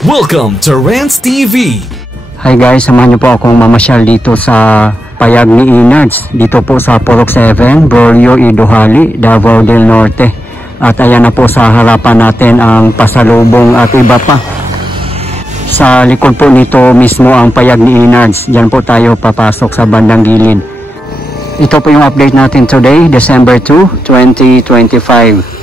Welcome to Rants TV. Hi guys, samahan niyo po akong mamasyal dito sa payag ni Inards. Dito po sa Purok 7, Brolio, Idohali, Davao del Norte. At ayan na po sa harapan natin ang pasalubong at iba pa. Sa likod po nito mismo ang payag ni Inards. Diyan po tayo papasok sa bandang gilid. Ito po yung update natin today, December 2, 2025.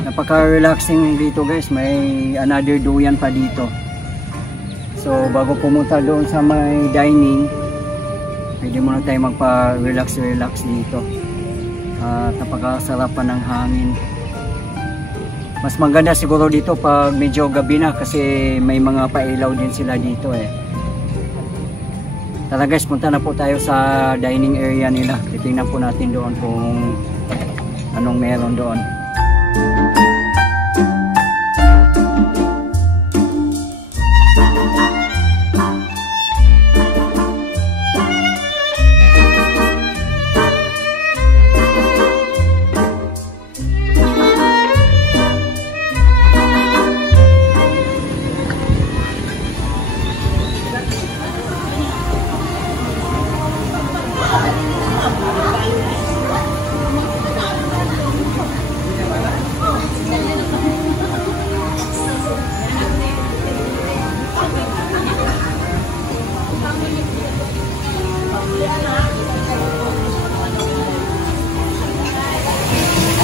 Napaka-relaxing dito guys, may another duyan pa dito. So bago pumunta doon sa may dining, pwede muna tayo magpa-relax dito. At napakasarap pa ng hangin. Mas maganda siguro dito pag medyo gabi na kasi may mga pailaw din sila dito eh. Tara guys, punta na po tayo sa dining area nila. Titingnan po natin doon kung anong meron doon.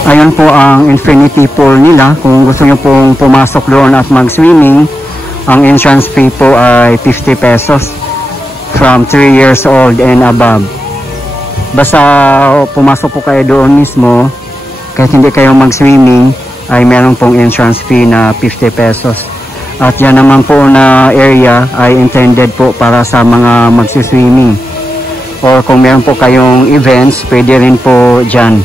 Ayan po ang infinity pool nila. Kung gusto nyo pong pumasok doon at mag-swimming, ang entrance fee po ay 50 pesos from 3 years old and above. Basta pumasok po kayo doon mismo, kahit hindi kayo mag-swimming, ay meron pong entrance fee na 50 pesos. At yan naman po na area ay intended po para sa mga mag-swimming. Or kung meron po kayong events, pwede rin po dyan.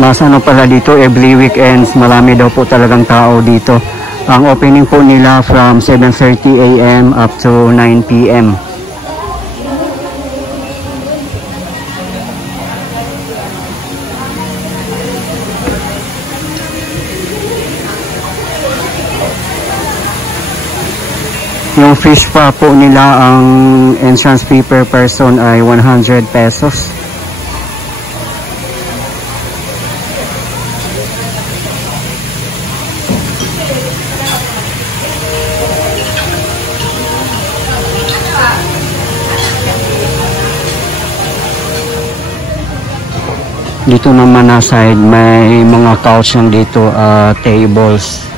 Mas ano pala dito, every weekends marami daw po talagang tao dito. Ang opening po nila from 7:30 AM up to 9 PM. Yung fish pa po nila, ang entrance fee per person ay 100 pesos. Dito naman na side, may mga couch lang dito, tables.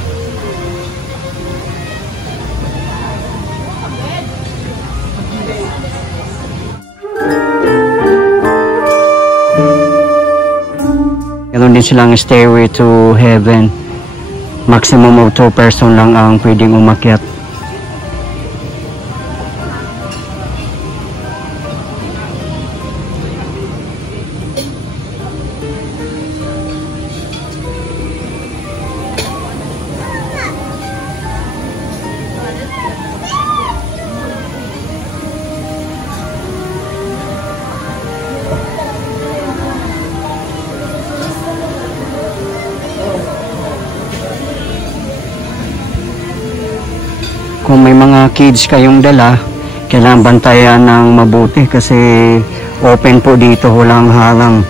Meron din silang stairway to heaven. Maximum of 2 person lang ang pwedeng umakyat. kung may mga kids kayong dala, kailangan bantayan ng mabuti kasi open po dito, walang harang.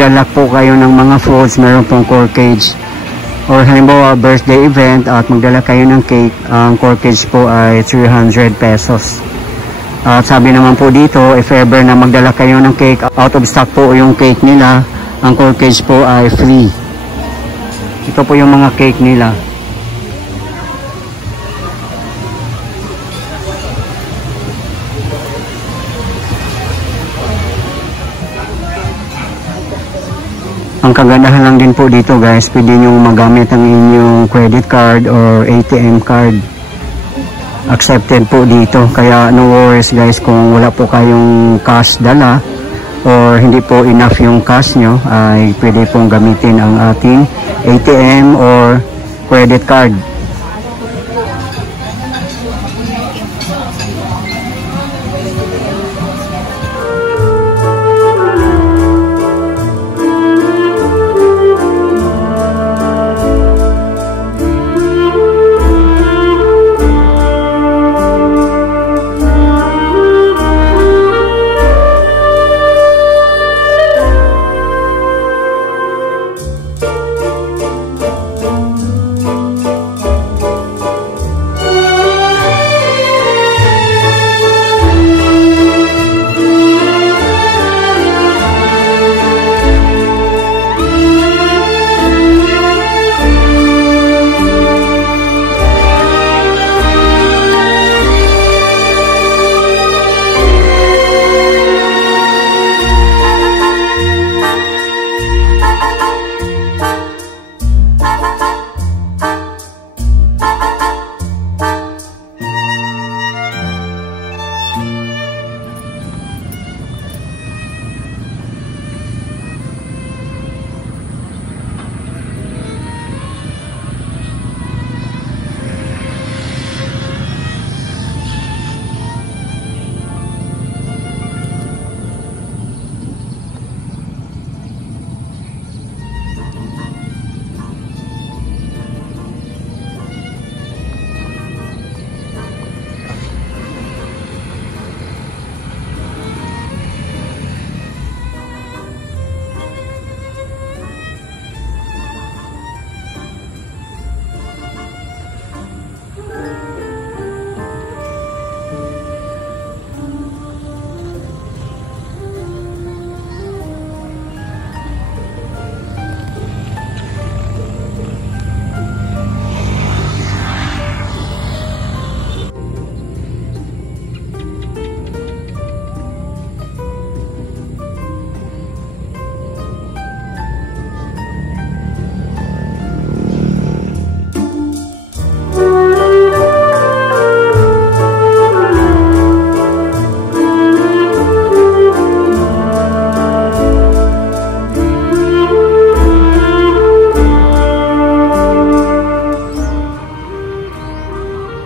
Magdala po kayo ng mga foods, meron pong corkage or halimbawa birthday event at magdala kayo ng cake, ang corkage po ay 300 pesos. At sabi naman po dito, if ever na magdala kayo ng cake, out of stock po yung cake nila, ang corkage po ay free. Ito po yung mga cake nila. Ang kagandahan lang din po dito guys, pwede nyo magamit ang inyong credit card or ATM card. Accepted po dito, kaya no worries guys kung wala po kayong cash dala or hindi po enough yung cash nyo, ay pwede pong gamitin ang ating ATM or credit card.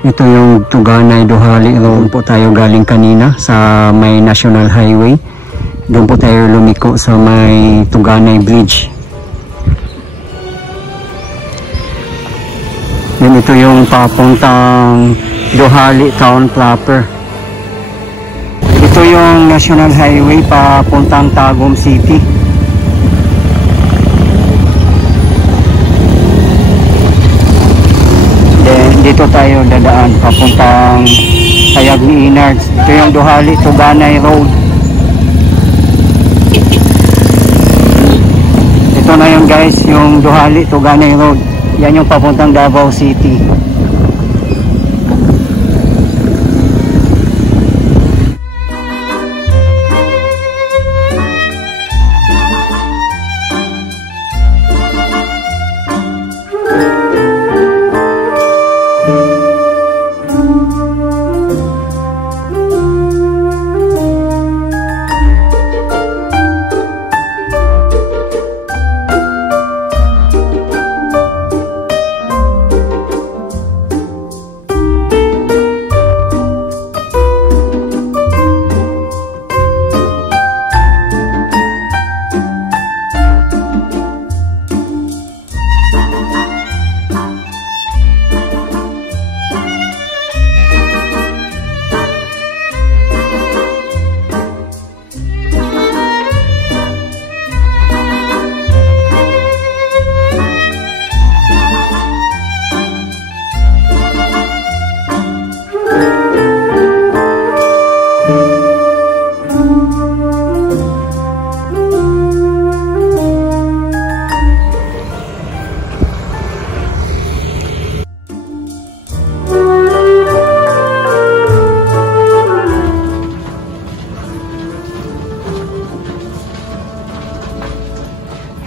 Ito yung Tuganay Duhali. Doon po tayo galing kanina sa may National Highway. Doon po tayo lumiko sa may Tuganay Bridge. Yun, ito yung papuntang Duhali Town proper. Ito yung National Highway papuntang Tagum City. Then dito tayo dadaan papuntang Payag ni Inards. Ito yung Duhali Tuganay Road. Ito na yun guys, yung Duhali Tuganay Road. Yan yung papuntang Davao City.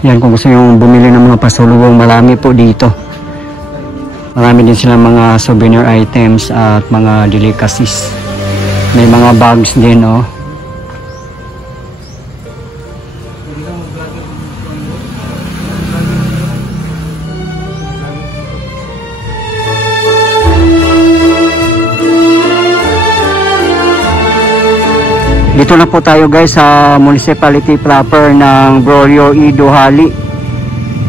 Yan, kung gusto nyo bumili ng mga pasulubong, marami po dito. Marami din silang mga souvenir items at mga delicacies. May mga bags din, oh. Dito na po tayo guys sa municipality proper ng Brorio E. Duhali.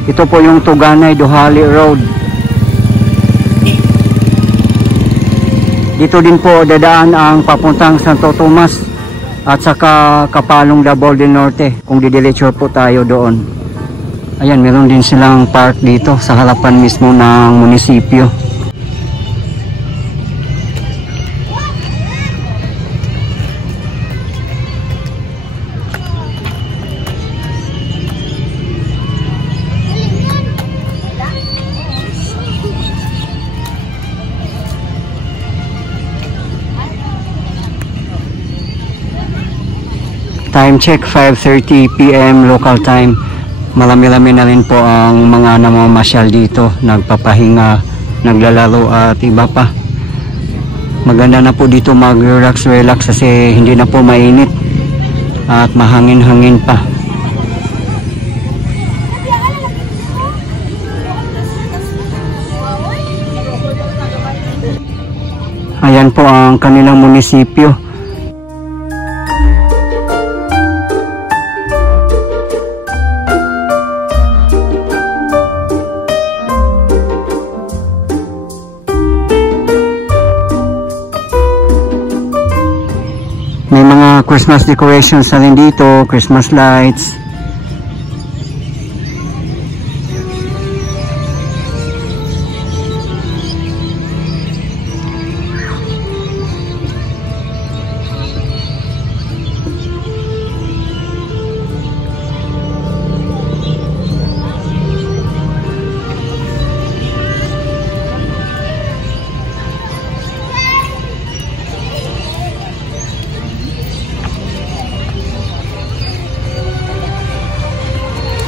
Ito po yung Tuganay Duhali Road. Dito din po dadaan ang papuntang Santo Tomas at saka Kapalong Davao del Norte kung didiretso po tayo doon. Ayan, meron din silang park dito sa harapan mismo ng munisipyo. Time check 5:30 PM local time. Marami-rami na rin po ang mga namamasyal dito, nagpapahinga, naglalaro at iba pa. Maganda na po dito mag-relax kasi hindi na po mainit at mahangin-hangin pa. Ayan po ang kanilang munisipyo. May mga Christmas decorations na rin dito, Christmas lights.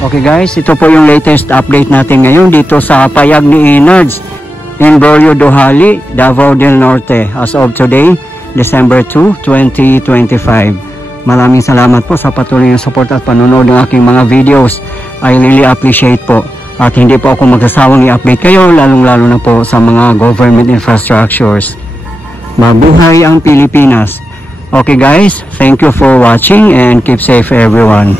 Okay guys, ito po yung latest update natin ngayon dito sa Payag ni Inards in Brorio Duhali, Davao del Norte as of today, December 2, 2025. Maraming salamat po sa patuloy na support at panonood ng aking mga videos. I really appreciate po. At hindi po ako magsasawang i-update kayo, lalong-lalo na po sa mga government infrastructures. Mabuhay ang Pilipinas! Okay guys, thank you for watching and keep safe everyone.